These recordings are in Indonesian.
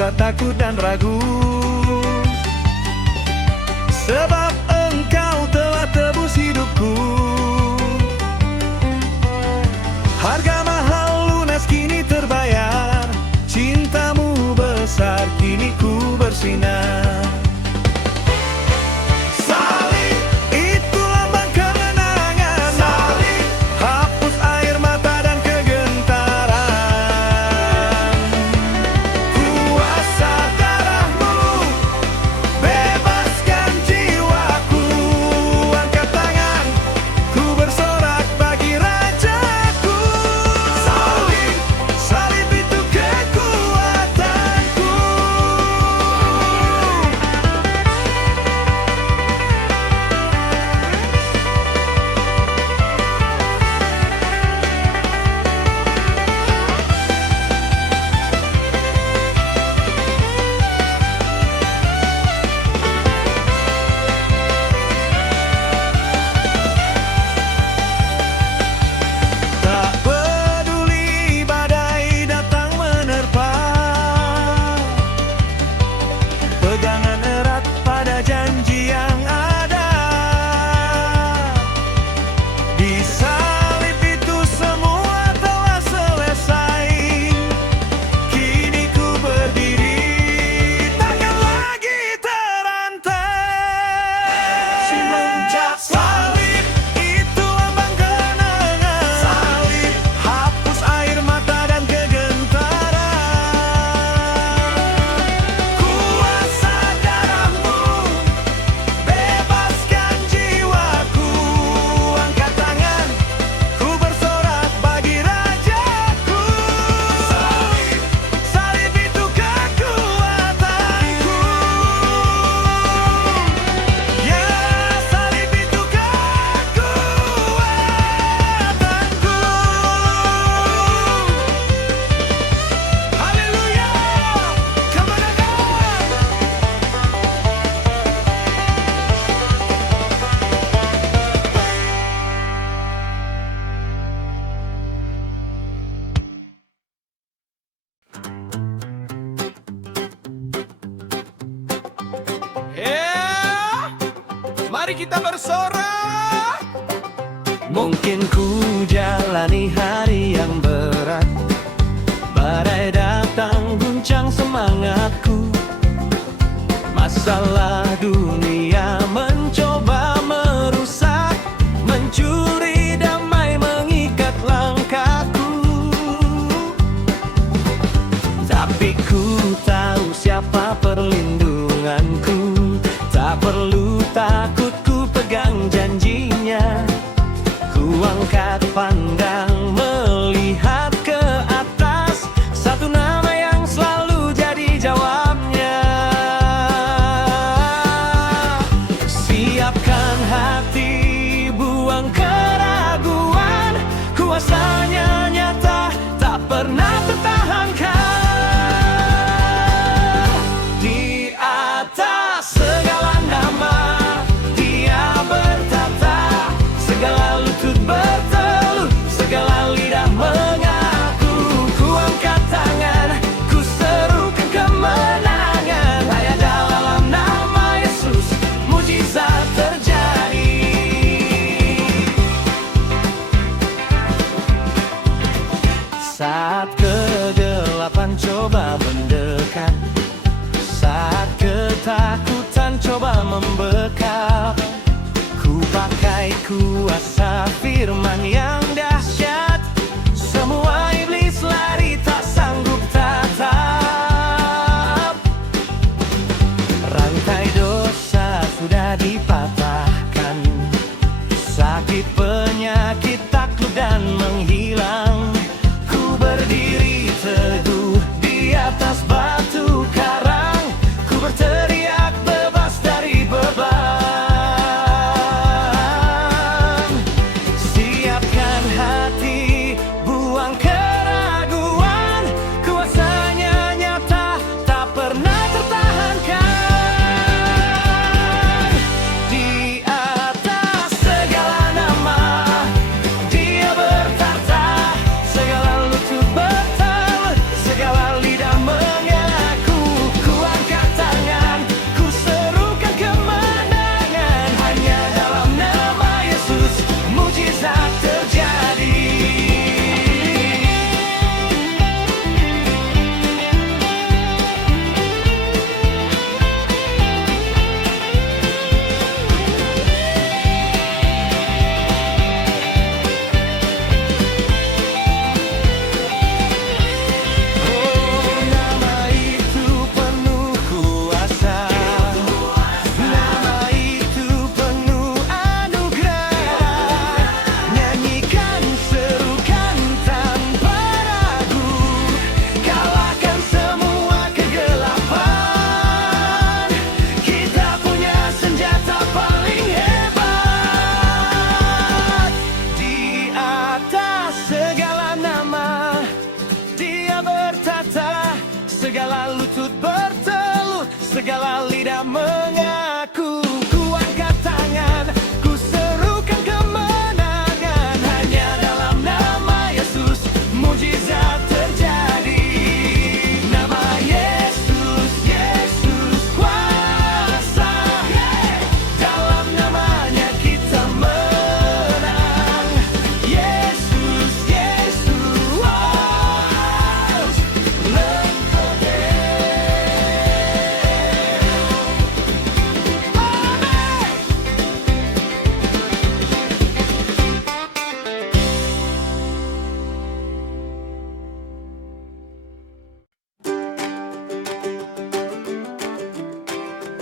rasa takut dan ragu, sebab Engkau telah tebus hidupku. Harga mahal lunas kini terbayar, cintamu besar kini ku bersinar. Salib itu lambang kemenangan, salib hapus air mata dan kegentaran. Kuasa darahmu bebaskan jiwaku, angkat tangan ku bersorak bagi rajaku. Salib, salib itu kekuatanku. Tak peduli badai datang menerpa, pegangan erat pada janji yang ada. Di salib itu semua telah selesai, kini ku berdiri, takkan lagi terantai. Semenjak salib itu lambang kenangan, salib hapus air mata dan kegentaran. Kuasa darahmu bebaskan jiwaku, angkat tangan ku bersorak bagi rajaku. Salib, salib itu kekuatanku. Ya, salib itu kekuatanku. Haleluya, kemenangan. Ya, mari kita bersorak. Mungkin ku jalani hari yang berat, badai datang guncang semangatku. Masalah dunia mencoba merusak, mencuri damai mengikat langkahku. Tapi ku tahu siapa perlindunganku, tak perlu takut ku pegang janjinya. Ku angkat pandang melihat ke atas, satu nama yang selalu jadi jawabnya. Siapkan hati, buang keraguan, kuasanya nyata, tak pernah tertahankan. Di atas segala nama Dia bertata, segala lutut bertelut, segala lidah mengaku. Ku angkat tangan, ku serukan kemenangan. Hanya dalam nama Yesus mujizat terjadi. Saat kegelapan coba mendekat, saat ketakutan coba membekap, ku pakai kuasa firman yang dahsyat. Semua iblis lari tak sanggup tatap. Rantai dosa sudah dipatahkan, sakit penyakit takluk dan menghilang. Ku berdiri teguh di atas batu karang, ku berteriak bebas dari beban. Siapkan hati, kita bertata, segala lutut bertelut, segala lidah mengaku. Ku angkat tangan, ku serukan kemenangan. Hanya dalam nama Yesus mujizat terjadi. Nama Yesus, Yesus kuasa. Dalam namanya kita menang. Yesus, Yesus,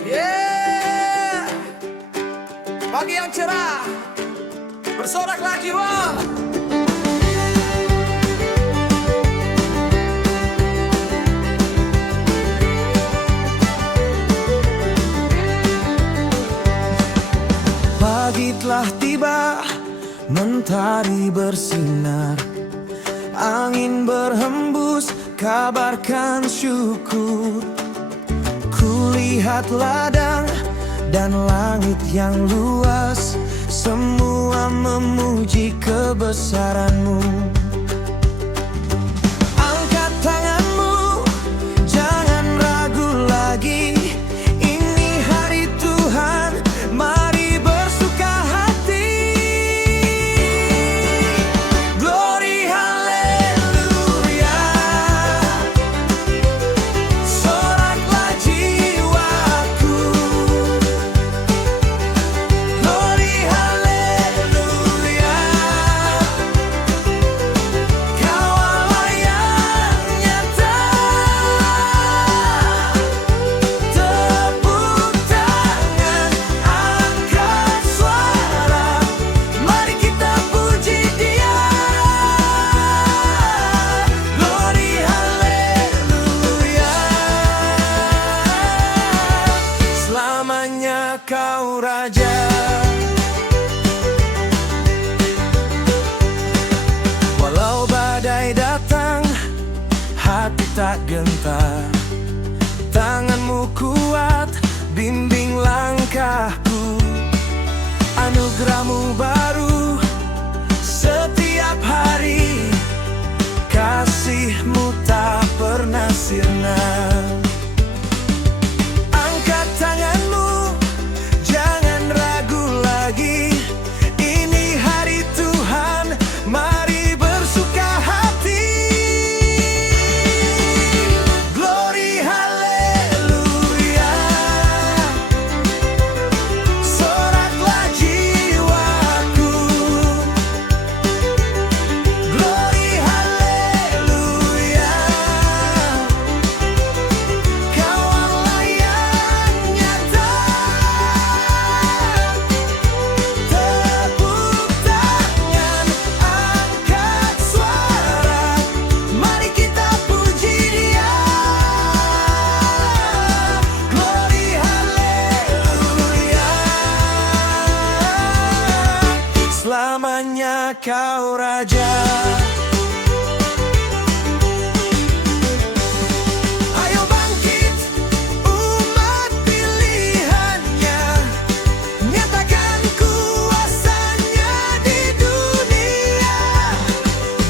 Yeah, pagi yang cerah, bersoraklah jiwa. Pagi telah tiba, mentari bersinar, angin berhembus, kabarkan syukur. Kulihat ladang dan langit yang luas, semua memuji kebesaran-Mu. Angkat tanganmu, jangan ragu lagi. Ini hari Tuhan, mari bersuka hati. Glory haleluya, soraklah jiwaku. Glory haleluya, Kau Allah yang nyata. Tepuk tangan, angkat suara, mari kita puji Dia. Glory haleluya, selamanya Kau Raja. Walau badai datang, hati tak gentar. Tangan-Mu kuat, bimbing langkahku. Anugerah-Mu baru setiap hari, kasih-Mu tak pernah sirna. Angkat tanganmu, jangan ragu lagi. Ini hari Tuhan, mari bersuka hati. Glory haleluya, soraklah jiwaku. Glory haleluya, Kau Allah yang nyata. Tepuk tangan, angkat suara, mari kita puji Dia. Glory haleluya, selamanya Kau Raja. Ayo bangkit, umat pilihannya, nyatakan kuasa-Nya di dunia.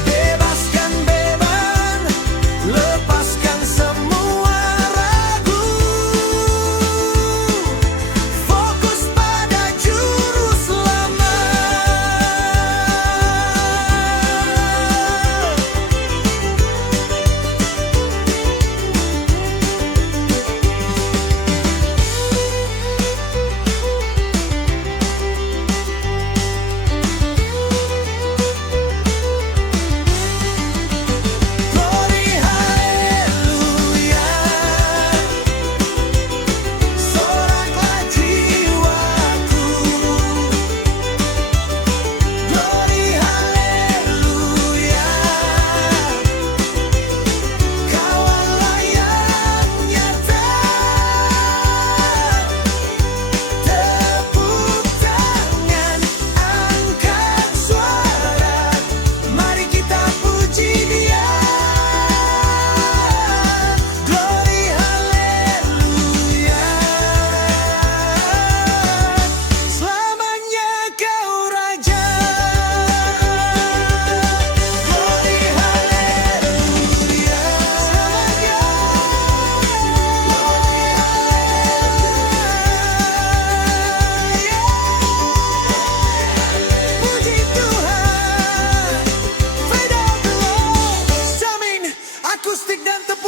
Bebaskan beban, lepaskan semua ragu. Fokus pada Juru Selamat.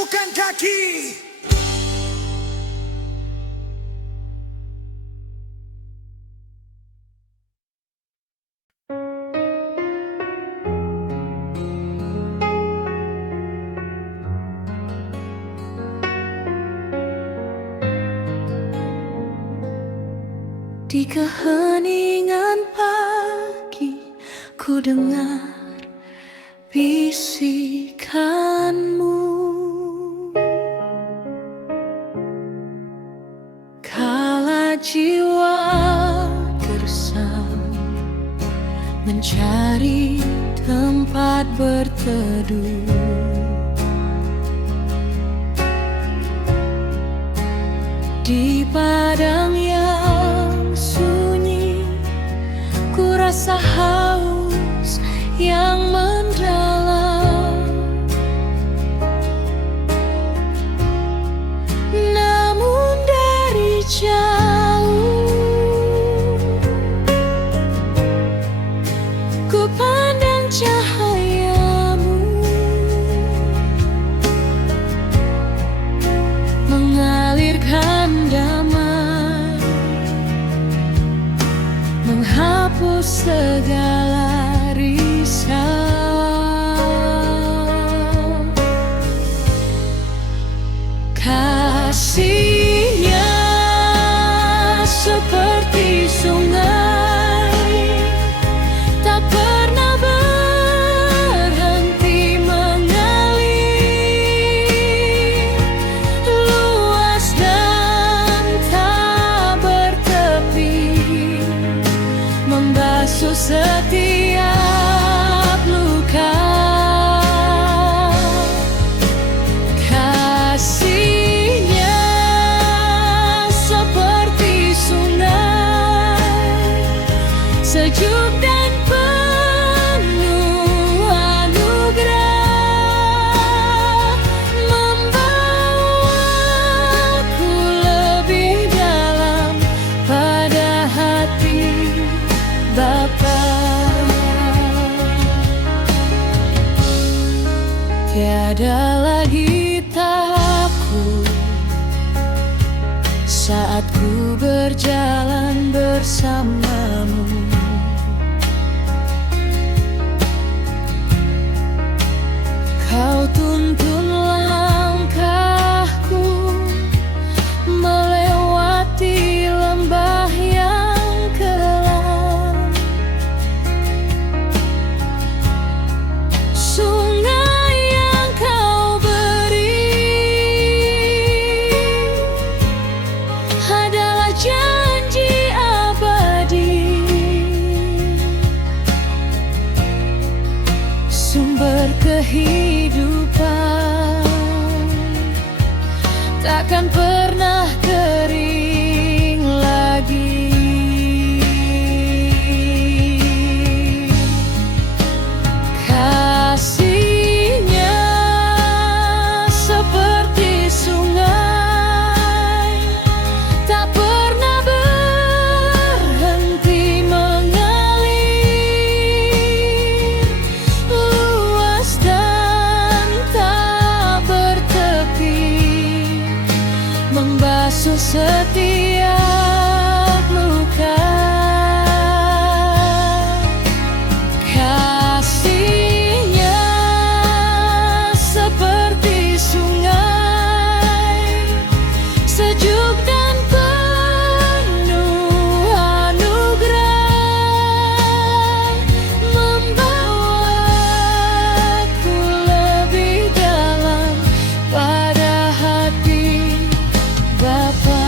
bukan kaki. Di keheningan pagi ku dengar bisikanmu, kala jiwa gersam mencari tempat berteduh. Di padang yang sunyi, ku rasa haus yang mendalam. Namun dari jauh ku pandang cahayamu, mengalirkan damai, menghapus segala risau. Kasihnya seperti sungai, tak pernah berhenti mengalir, luas dan tak bertepi, membasuh setiap luka. Kasihnya seperti sungai, sejuk dan penuh anugerah, membawaku lebih dalam pada hati Bapa. Tiada lagi takut saat ku berjalan bersamamu. Kau tuntun langkahku melewati lembah yang kelam, sungai yang kau beri adalah janji abadi, sumber kehidupan, takkan pernah kering lagi. Kasihnya seperti sungai, tak pernah berhenti mengalir, luas dan tak bertepi, membasuh setiap luka. Kasihnya seperti sungai, sejuk dan penuh anugerah, membawaku lebih dalam pada hati Bapa.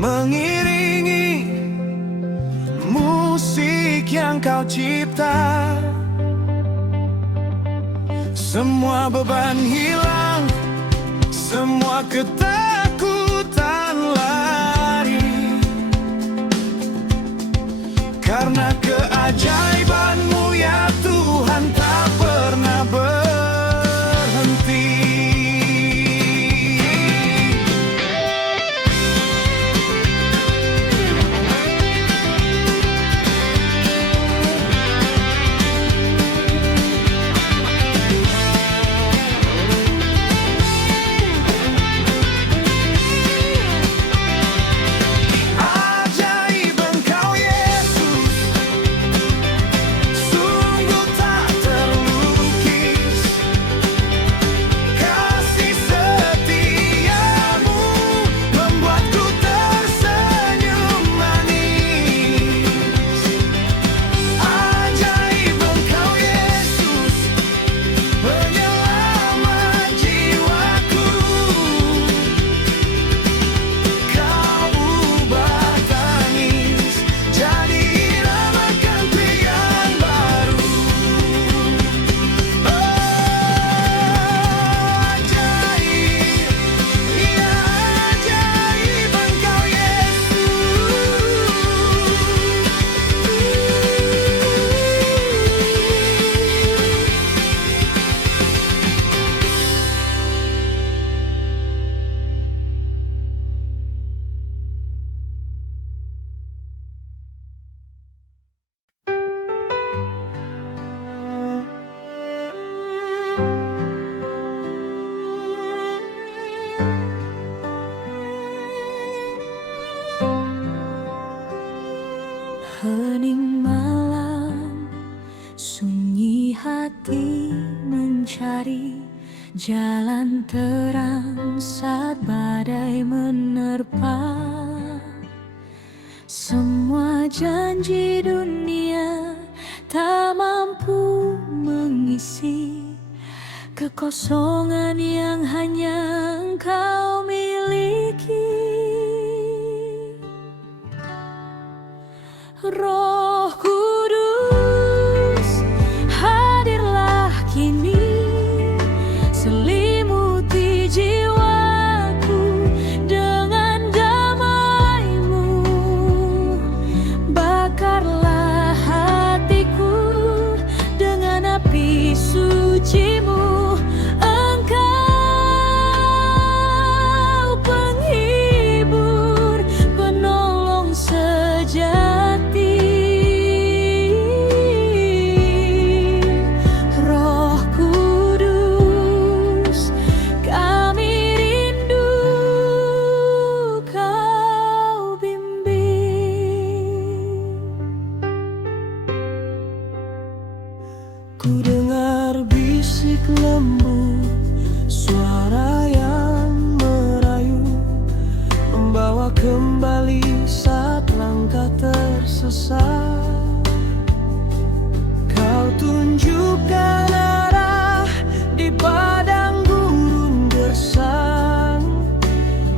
mengiringi musik yang kau cipta. Semua beban hilang, semua ketakutan lari, karena keajaiban-Mu ya Tuhan tak pernah berhenti. Ajaib Engkau Yesus, sungguh tak terlukis. Kasih setiamu membuatku tersenyum manis. Ajaib Engkau Yesus, penyelamat jiwaku. Kau ubah tangis jadi irama country yang baru. Ajaib, ya ajaib Engkau Hening malam, sunyi hati mencari jalan terang saat badai menerpa. Semua janji dunia tak mampu mengisi kekosongan yang hanya Engkau miliki. Roh Kudus, hadirlah kini, selimuti jiwaku dengan damai-Mu. Bakarlah hatiku dengan api suci-Mu. Engkau penghibur, penolong sejati. Roh Kudus, kami rindu Kau bimbing. Ku dengar bisik lembut, suara yang merayu, membawa kembali saat langkah tersesat. Kau tunjukkan arah di padang gurun gersang.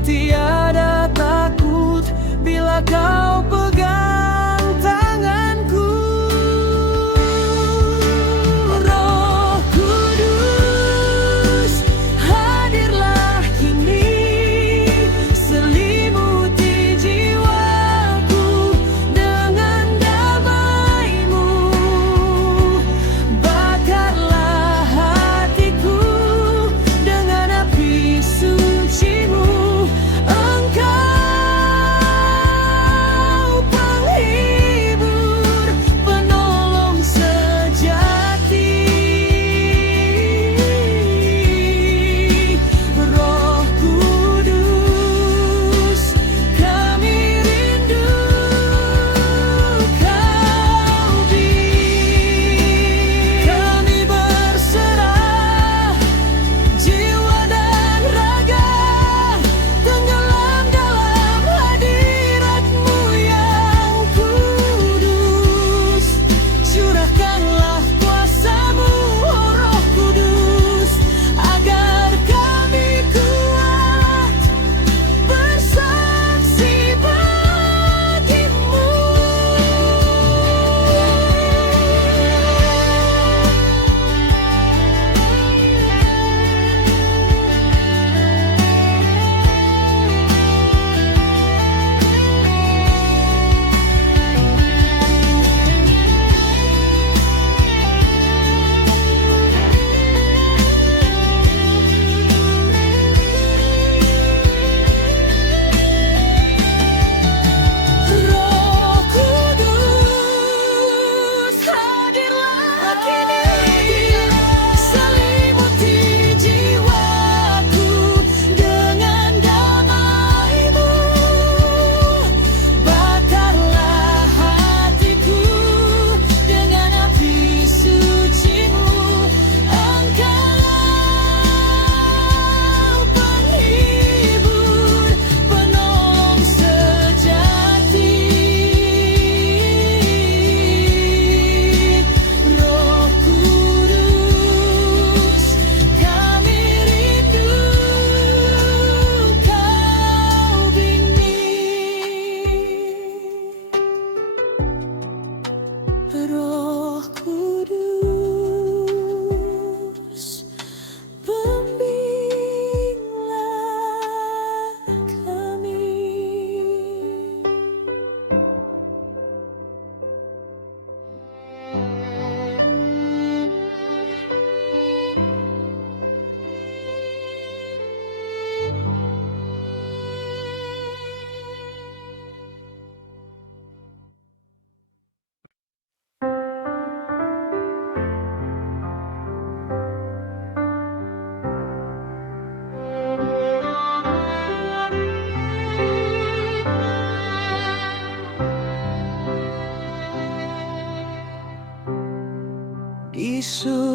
Tiada takut bila Kau pegang tanganku. Roh Kudus, hadirlah kini, selimuti jiwaku dengan damai-Mu.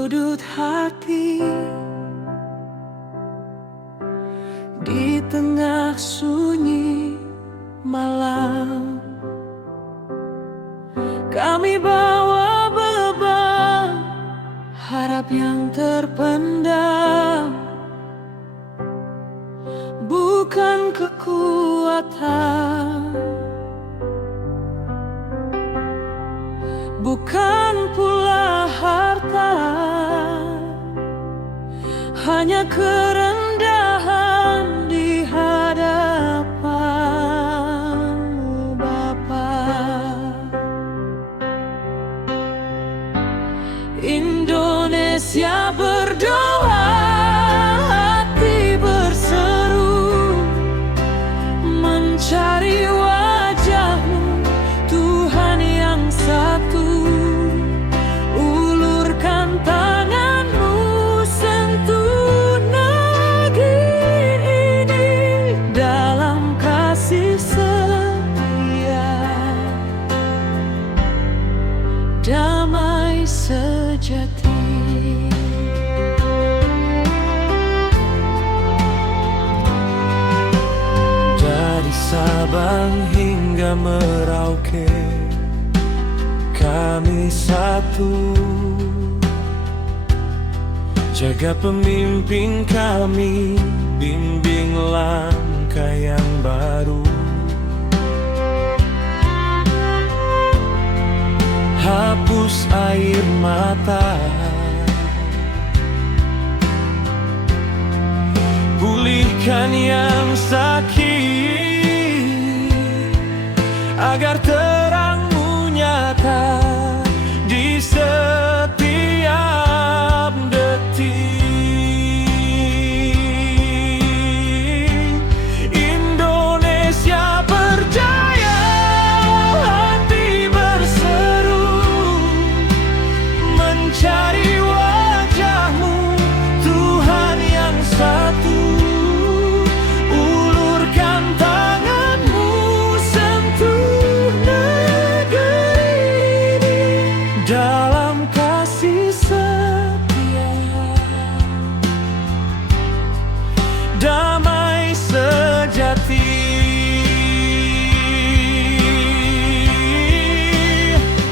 sudut hati, di tengah sunyi malam. Kami bawa beban harap yang terpendam, bukan kekuatan, bukan pula harta, hanya kerendahan di hadapan-Mu Bapa. Indonesia berdoa, hati berseru, mencari wajah-Mu Tuhan yang satu. Ulurkan tangan-Mu, sentuh negeri ini dalam kasih setia, damai sejati. Dari Sabang hingga Merauke, kami satu. Jaga pemimpin kami, bimbing langkah yang baru. Hapus air mata, pulihkan yang sakit, agar terang-Mu nyata di setiap detik. Indonesia berjaya, hati berseru, mencari wajah-Mu Tuhan yang satu. Ulurkan tangan-Mu, sentuh negeri ini dalam kasih setia, damai sejati.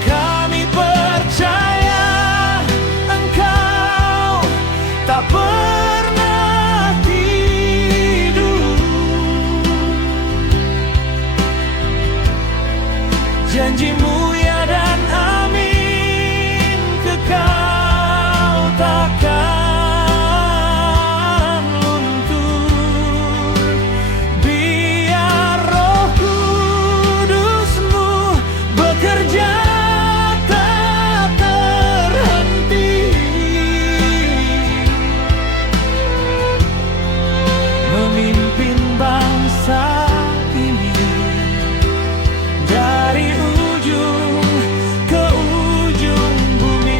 Kami percaya Engkau tak pernah tidur. Janji-Mu ya dan amin, kekal takkan luntur. Biar Roh Kudus-Mu bekerja tak terhenti, memimpin bangsa ini dari ujung ke ujung bumi.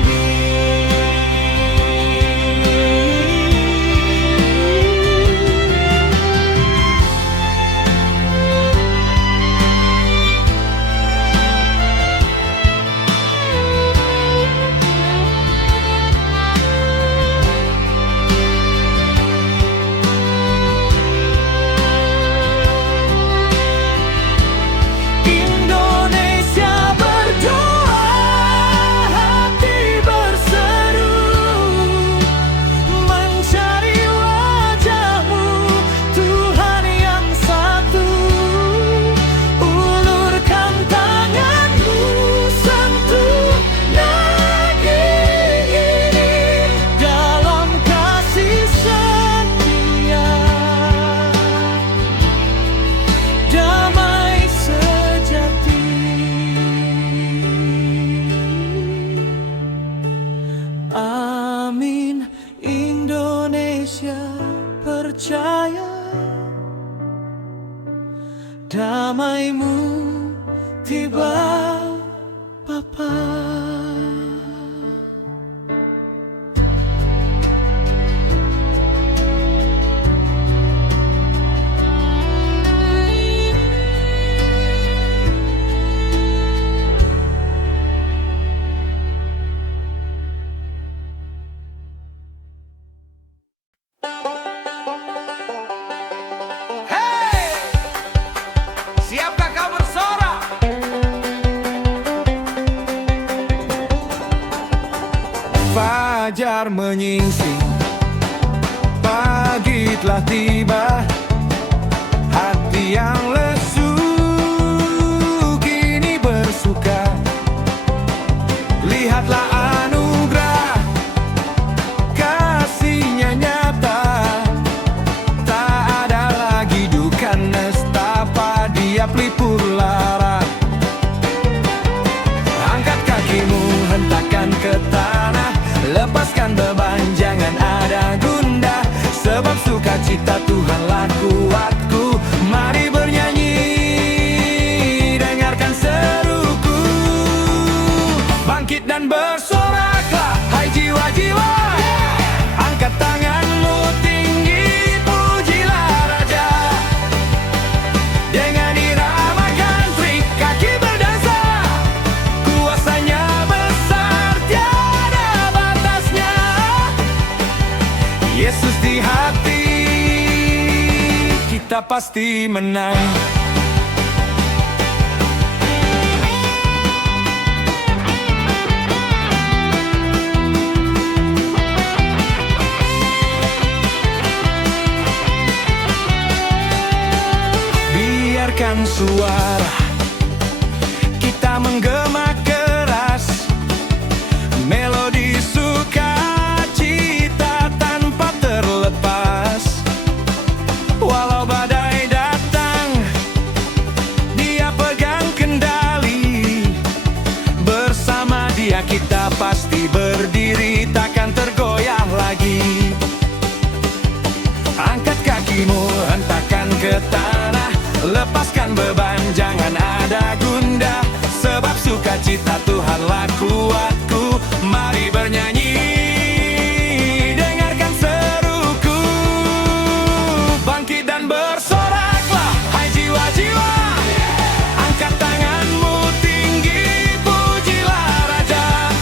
Indonesia berdoa, hati berseru, mencari wajah-Mu Tuhan yang satu. Ulurkan tangan-Mu, sentuh negeri ini dalam kasih setia, damai sejati. Amin. Indonesia percaya, damai-Mu tiba Bapa. fajar menyingsing, pagi telah tiba. Hati yang lesu kini bersuka. Lihatlah anugerah kasih-Nya nyata. Tak ada lagi duka nestapa, Dia pelipur lara. Angkat kakimu, hentakkan ke tanah. Lepaskan beban, jangan ada gundah. Sebab sukacita Tuhanlah kuatku. Mari bernyanyi, dengarkan seruku. Bangkit dan bersoraklah, hai jiwa-jiwa. Angkat tanganmu tinggi, pujilah Raja. Dengan irama country, kaki berdansa. Kuasanya besar, tiada batasnya. Yesus di hati, kita pasti menang. Biarkan suara kita menggema keras, melodi sukacita tanpa terlepas. Walau badai datang, Dia pegang kendali. Bersama Dia kita pasti berdiri, takkan tergoyah lagi. Angkat kakimu, hentakkan ke tanah. Lepaskan beban, jangan ada gundah. Sebab sukacita Tuhanlah kuatku. Mari bernyanyi, dengarkan seruku. Bangkit dan bersoraklah, hai jiwa-jiwa. Angkat tanganmu tinggi, pujilah Raja.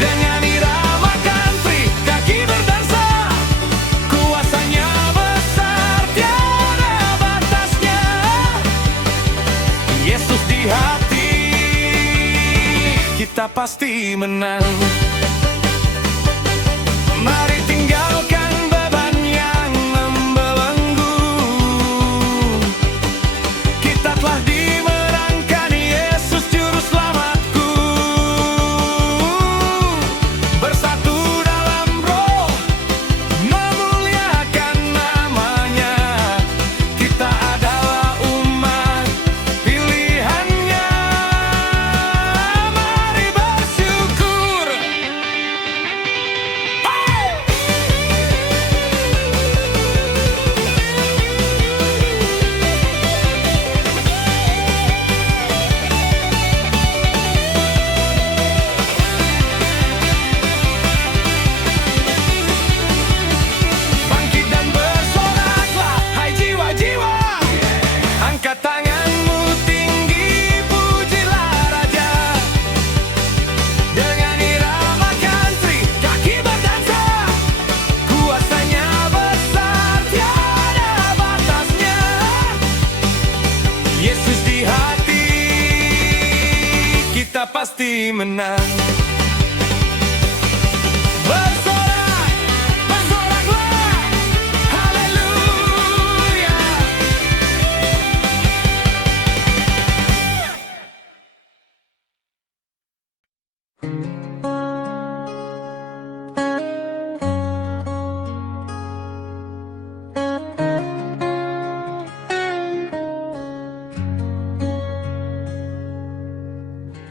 Dengan irama country, kaki berdansa. Kuasanya besar, tiada batasnya. Yesus di hati, kita pasti menang. Mari tinggalkan beban yang membelenggu. Kita telah dimenangkan, Yesus juru selamatku. Bersatu dalam Roh, memuliakan namanya. Kita adalah umat pilihan-Nya. Mari bersyukur. Bangkit dan bersoraklah, hai jiwa-jiwa. Angkat tanganmu tinggi, pujilah Raja. Dengan irama country, kaki berdansa. Kuasanya besar, tiada batasnya. Yesus di hati, kita pasti menang. Bersorak, bersoraklah, haleluya.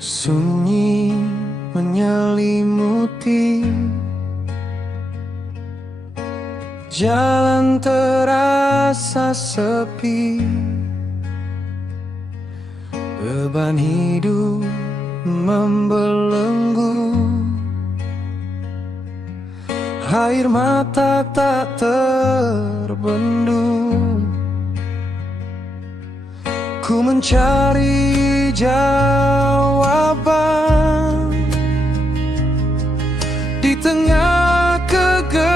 Sunyi menyelimuti, jalan terasa sepi. Beban hidup membelenggu, air mata tak terbendung. Ku mencari jawaban di tengah kegelapan.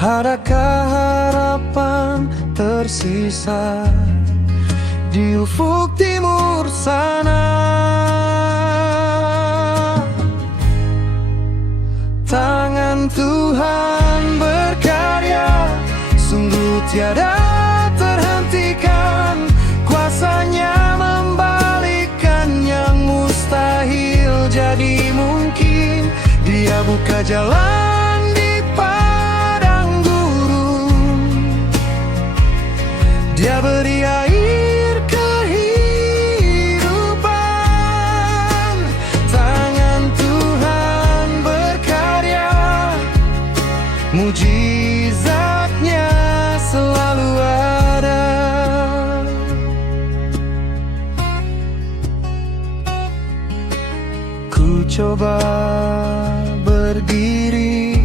Adakah harapan tersisa di ufuk timur sana. Tangan Tuhan berkarya, sungguh tiada terhentikan. Kuasanya membalikkan yang mustahil jadi mungkin. Dia buka jalan di padang gurun, Dia beri air kehidupan. Tangan Tuhan berkarya, mujizatnya selalu ada. Ku coba berdiri,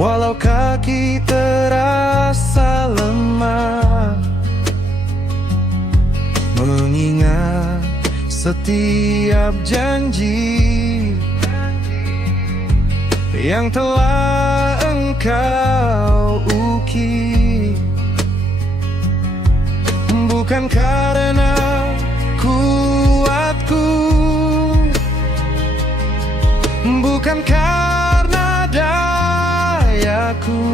walau kaki terasa lemah, mengingat setiap janji yang telah Engkau ukir. Bukan karena kuatku, bukan karena dayaku,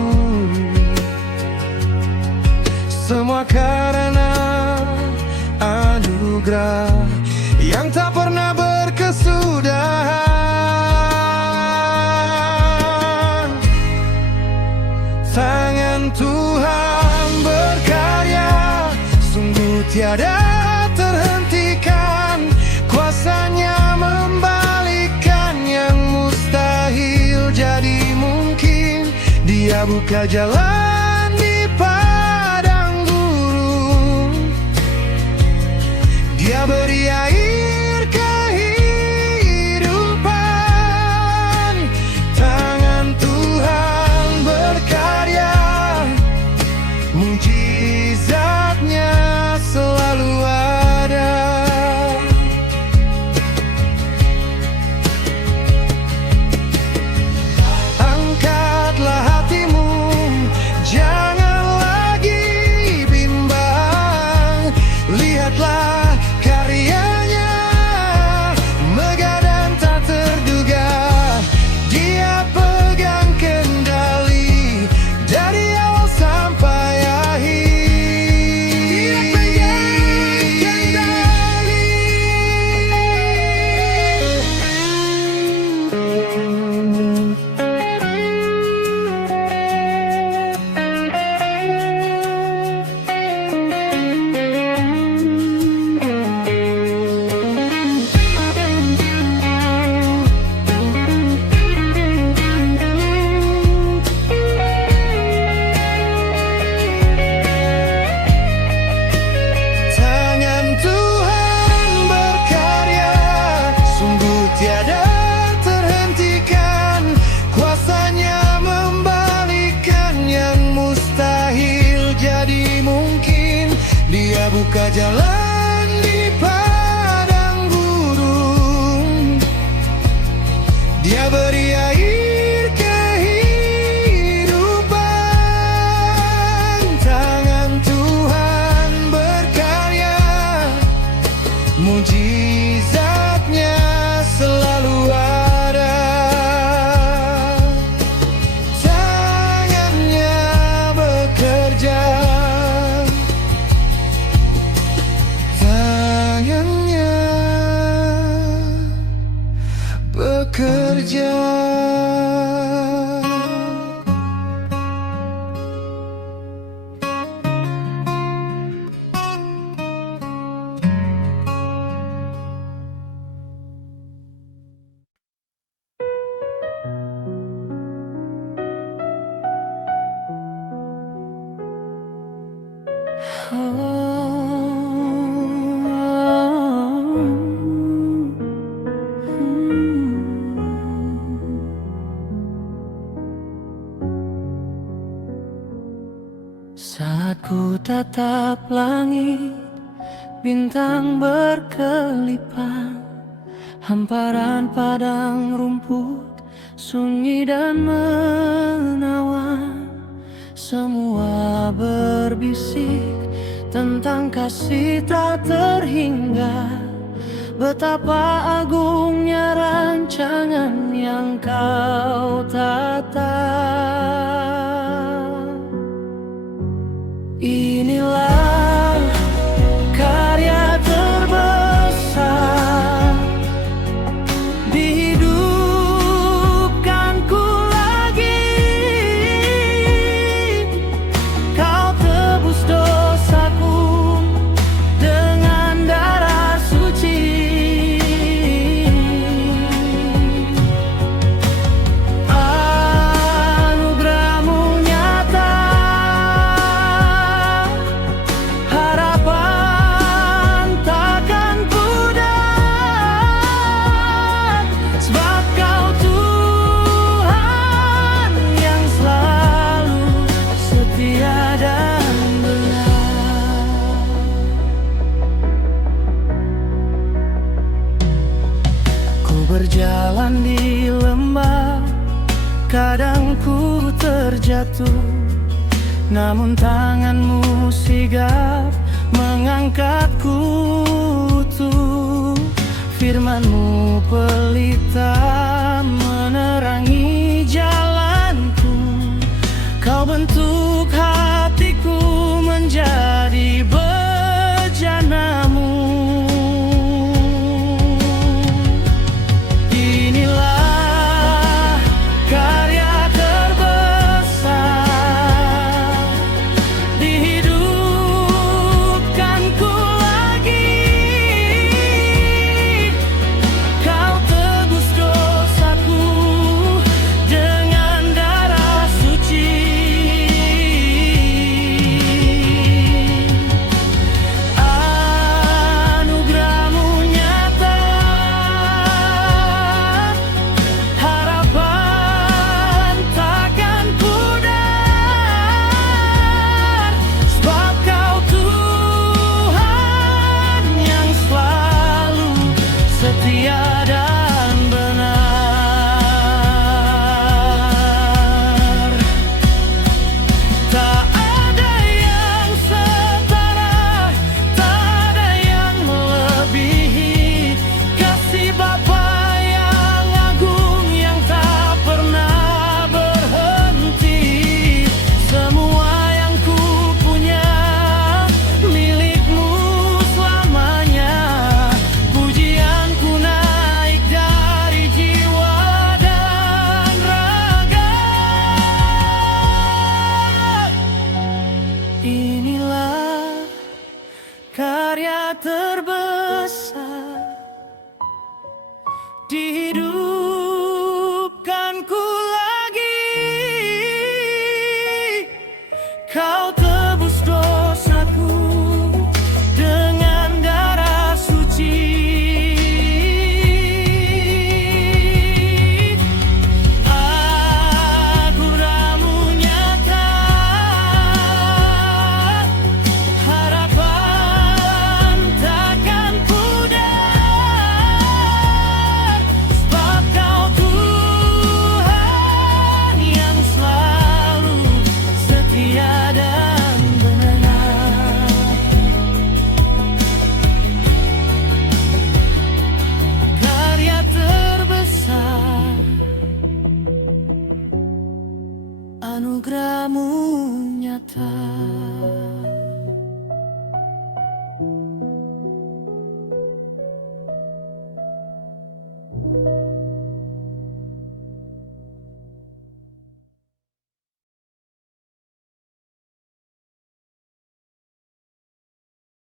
semua karena anugerah yang tak pernah berkesudahan. Tangan Tuhan berkarya, sungguh tiada terhentikan. Kuasanya membalikkan yang mustahil jadi mungkin. Dia buka jalan di padang gurun, Dia beri air kehidupan. Tangan Tuhan berkarya, mujizatnya selalu ada. Angkatlah hatimu, jangan lagi bimbang. Lihatlah karyanya, megah dan tak terduga. Dia pegang kendali dari awal sampai akhir. Dia pegang Tangan Tuhan berkarya, sungguh tiada terhentikan. Kuasanya membalikkan yang mustahil jadi mungkin. Dia buka jalan di padang gurun, Dia beri air kehidupan. Tangan Tuhan berkarya, mujizatnya selalu ada. Tangannya bekerja, tangannya bekerja. Saat ku tatap langit, bintang berkelipan, hamparan padang rumput, sunyi dan menawan, semua berbisik tentang kasih tak terhingga. Betapa agungnya rancangan yang kau tata. Inilah karya terbesar, dihidupkanku lagi. Kau tebus dosaku dengan darah suci. Anugerahmu nyata, harapan takkan pudar, sebab Kau Tuhan yang selalu setia dan benar. Ku berjalan di lembah, kadang ku terjatuh, namun tangan-Mu sigap mengangkatku utuh. Firman-Mu pelita menerangi jalanku. Kau bentuk